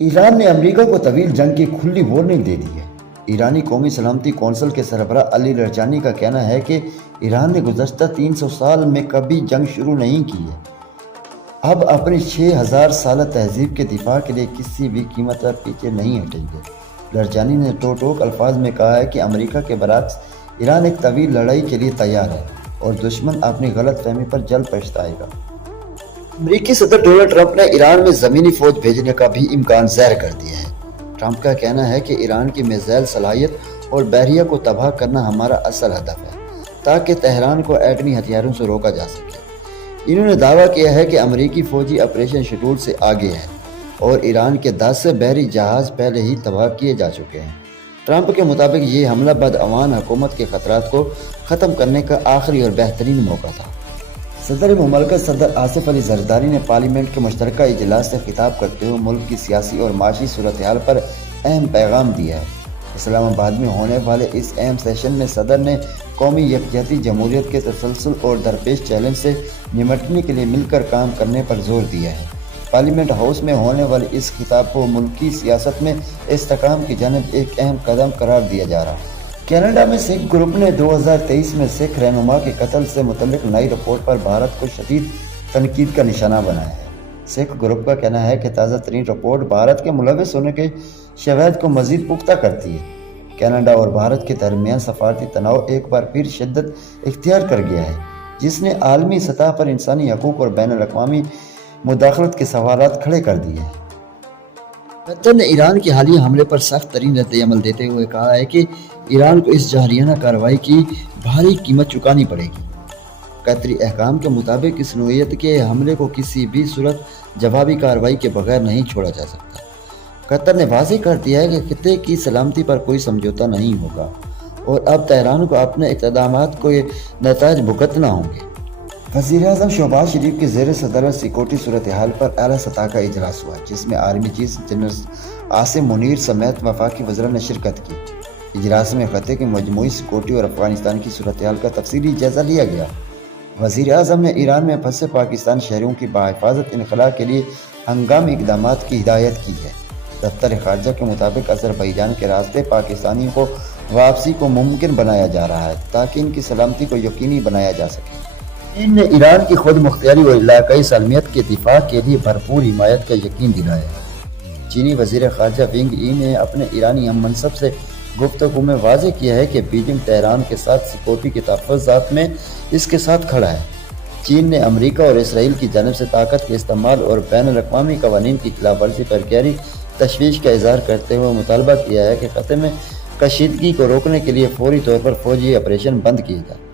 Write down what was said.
ایران نے امریکہ کو طویل جنگ کی کھلی وارننگ دے دی ہے۔ ایرانی قومی سلامتی کونسل کے سربراہ علی لرجانی کا کہنا ہے کہ ایران نے گزشتہ 300 سال میں کبھی جنگ شروع نہیں کی ہے، اب اپنی 6000 سالہ تہذیب کے دفاع کے لیے کسی بھی قیمت پر پیچھے نہیں ہٹیں گے۔ لرجانی نے ٹوک الفاظ میں کہا ہے کہ امریکہ کے برعکس ایران ایک طویل لڑائی کے لیے تیار ہے اور دشمن اپنی غلط فہمی پر جلد پچھتائے گا۔ امریکی صدر ڈونلڈ ٹرمپ نے ایران میں زمینی فوج بھیجنے کا بھی امکان ظاہر کر دیا ہے۔ ٹرمپ کا کہنا ہے کہ ایران کی میزائل صلاحیت اور بحریہ کو تباہ کرنا ہمارا اصل ہدف ہے تاکہ تہران کو ایٹمی ہتھیاروں سے روکا جا سکے۔ انہوں نے دعویٰ کیا ہے کہ امریکی فوجی آپریشن شیڈول سے آگے ہے اور ایران کے 10 بحری جہاز پہلے ہی تباہ کیے جا چکے ہیں۔ ٹرمپ کے مطابق یہ حملہ بدعنوان حکومت کے خطرات کو ختم کرنے کا آخری اور بہترین موقع تھا۔ صدر مملکت صدر آصف علی زرداری نے پارلیمنٹ کے مشترکہ اجلاس سے خطاب کرتے ہوئے ملک کی سیاسی اور معاشی صورتحال پر اہم پیغام دیا ہے۔ اسلام آباد میں ہونے والے اس اہم سیشن میں صدر نے قومی یکجہتی، جمہوریت کے تسلسل اور درپیش چیلنج سے نمٹنے کے لیے مل کر کام کرنے پر زور دیا ہے۔ پارلیمنٹ ہاؤس میں ہونے والے اس خطاب کو ملکی سیاست میں استحکام کی جانب ایک اہم قدم قرار دیا جا رہا ہے۔ کینیڈا میں سکھ گروپ نے 2023 میں سکھ رہنما کے قتل سے متعلق نئی رپورٹ پر بھارت کو شدید تنقید کا نشانہ بنایا ہے۔ سکھ گروپ کا کہنا ہے کہ تازہ ترین رپورٹ بھارت کے ملوث ہونے کے شواہد کو مزید پختہ کرتی ہے۔ کینیڈا اور بھارت کے درمیان سفارتی تناؤ ایک بار پھر شدت اختیار کر گیا ہے، جس نے عالمی سطح پر انسانی حقوق اور بین الاقوامی مداخلت کے سوالات کھڑے کر دیے ہیں۔ قطر نے ایران کے حالیہ حملے پر سخت ترین رد عمل دیتے ہوئے کہا ہے کہ ایران کو اس جارحانہ کارروائی کی بھاری قیمت چکانی پڑے گی۔ قطری احکام کے مطابق اس نوعیت کے حملے کو کسی بھی صورت جوابی کارروائی کے بغیر نہیں چھوڑا جا سکتا۔ قطر نے واضح کر دیا ہے کہ خطے کی سلامتی پر کوئی سمجھوتہ نہیں ہوگا اور اب تہران کو اپنے اقدامات کو نتائج بھگتنا ہوں گے۔ وزیر اعظم شہباز شریف کے زیر صدارت سیکورٹی صورتحال پر اعلیٰ سطح کا اجلاس ہوا، جس میں army chief general Asim Munir سمیت وفاقی وزراء نے شرکت کی۔ اجلاس میں خطے کی مجموعی سیکورٹی اور افغانستان کی صورتحال کا تفصیلی جائزہ لیا گیا۔ وزیر اعظم نے ایران میں پھنسے پاکستان شہریوں کی بحفاظت انخلاء کے لیے ہنگامی اقدامات کی ہدایت کی ہے۔ دفتر خارجہ کے مطابق آذربائیجان کے راستے پاکستانیوں کو واپسی کو ممکن بنایا جا رہا ہے تاکہ ان کی سلامتی کو یقینی بنایا جا سکے۔ چین نے ایران کی خود مختاری اور علاقائی سالمیت کے دفاع کے لیے بھرپور حمایت کا یقین دلایا ہے۔ چینی وزیر خارجہ ونگ ای نے اپنے ایرانی ہم منصب سے گفتگو میں واضح کیا ہے کہ بیجنگ تہران کے ساتھ سیکورٹی کے تحفظات میں اس کے ساتھ کھڑا ہے۔ چین نے امریکہ اور اسرائیل کی جانب سے طاقت کے استعمال اور بین الاقوامی قوانین کی خلاف ورزی پر گہری تشویش کا اظہار کرتے ہوئے مطالبہ کیا ہے کہ خطے میں کشیدگی کو روکنے کے لیے فوری طور پر فوجی آپریشن بند کیے جائیں۔